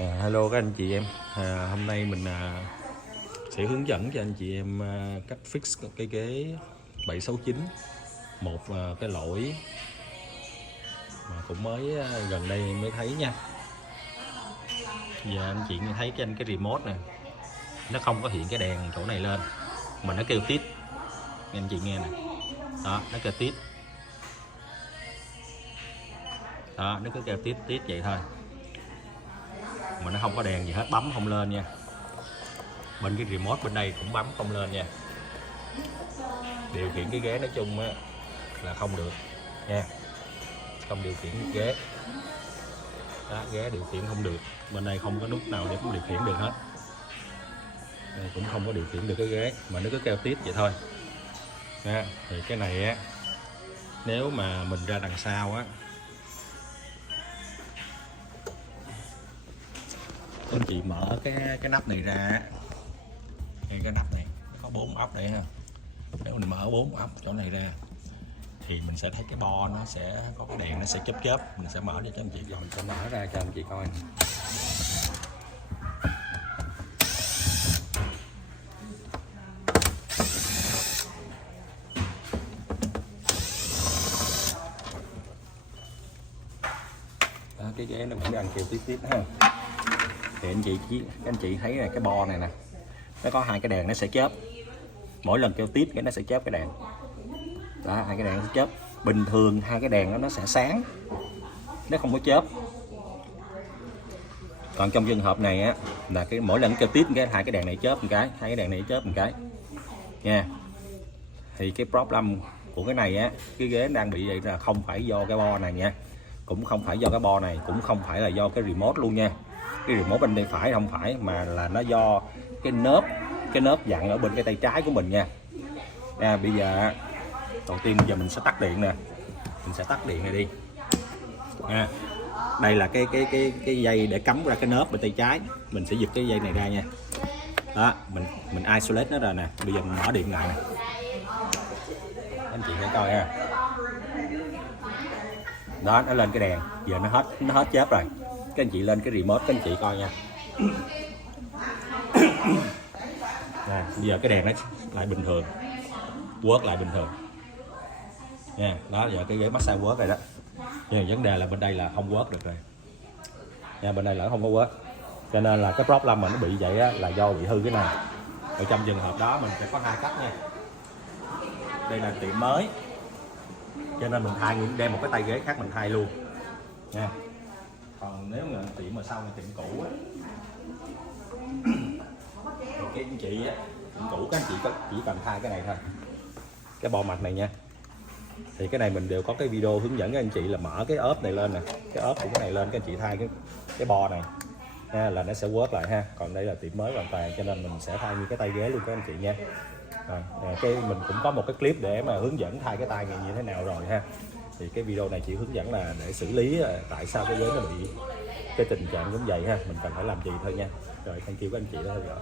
Hello các anh chị em. Hôm nay mình sẽ hướng dẫn cho anh chị em cách fix cái ghế 769. Một cái lỗi mà cũng mới gần đây mới thấy nha. Giờ anh chị nghe thấy cái remote nè, nó không có hiện cái đèn chỗ này lên mà nó kêu tít. Anh chị nghe nè, đó nó kêu tít, đó nó cứ kêu tít tít vậy thôi mà nó không có đèn gì hết, bấm không lên nha. Bên cái remote bên đây cũng bấm không lên nha. Điều khiển cái ghế nói chung á là không được nha, không điều khiển ghế đó, ghế điều khiển không được. Bên đây không có nút nào để cũng điều khiển được hết, đây cũng không có điều khiển được cái ghế mà nó cứ kêu tít vậy thôi nha. Thì cái này á, nếu mà mình ra đằng sau á, anh chị mở cái nắp này ra, cái nắp này có 4 ốc đây ha. Nếu mình mở 4 ốc chỗ này ra thì mình sẽ thấy cái bo nó sẽ có cái đèn, nó sẽ chớp chớp. Mình sẽ mở cho anh chị, rồi mình sẽ mở ra cho anh chị coi. Đó, cái ghế nó cũng đang kêu tít tít ha. Thì anh chị thấy là cái bo này nè, nó có hai cái đèn nó sẽ chớp, mỗi lần kêu tít cái nó sẽ chớp cái đèn đó, hai cái đèn nó sẽ chớp. Bình thường hai cái đèn đó nó sẽ sáng, nó không có chớp. Còn trong trường hợp này á là cái mỗi lần kêu tít cái hai cái đèn này chớp một cái, hai cái đèn này chớp một cái nha. Thì cái problem của cái này á, cái ghế đang bị vậy là không phải do cái bo này nha, cũng không phải do cái bo này, cũng không phải là do cái remote luôn nha. Cái remote bên đây phải không phải, mà là nó do cái nớp dặn ở bên cái tay trái của mình nha. Bây giờ đầu tiên giờ mình sẽ tắt điện nè, mình sẽ tắt điện này đi nha. Đây là cái dây để cắm ra cái nớp bên tay trái, mình sẽ giật cái dây này ra nha. Đó, mình isolate nó rồi nè. Bây giờ mình mở điện lại nè, anh chị hãy coi ha. Đó, nó lên cái đèn, giờ nó hết chớp rồi. Các anh chị lên cái remote các anh chị coi nha. Nè, bây giờ cái đèn nó lại bình thường, work lại bình thường nha. Đó, giờ cái ghế massage work rồi đó. Nhưng mà vấn đề là bên đây là không work được rồi nha, bên đây là không có work. Cho nên là cái problem mà nó bị vậy á, là do bị hư cái này. Ở trong trường hợp đó mình sẽ có hai cách nha. Đây là tiệm mới cho nên mình thay, đem một cái tay ghế khác mình thay luôn nha. Còn nếu mà tiệm mà sau này tiệm cũ á, cái anh chị á, tiệm cũ các anh chị chỉ cần thay cái này thôi, cái bo mạch này nha. Thì cái này mình đều có cái video hướng dẫn các anh chị là mở cái ốp này lên nè, cái ốp của cái này lên, các anh chị thay cái bo này ha, là nó sẽ work lại ha. Còn đây là tiệm mới hoàn toàn cho nên mình sẽ thay như cái tay ghế luôn các anh chị nha. Rồi, cái mình cũng có một cái clip để mà hướng dẫn thay cái tay này như thế nào rồi ha. Thì cái video này chỉ hướng dẫn là để xử lý tại sao cái ghế nó bị cái tình trạng giống vậy ha, mình cần phải làm gì thôi nha. Rồi, thank you các anh chị đã theo dõi.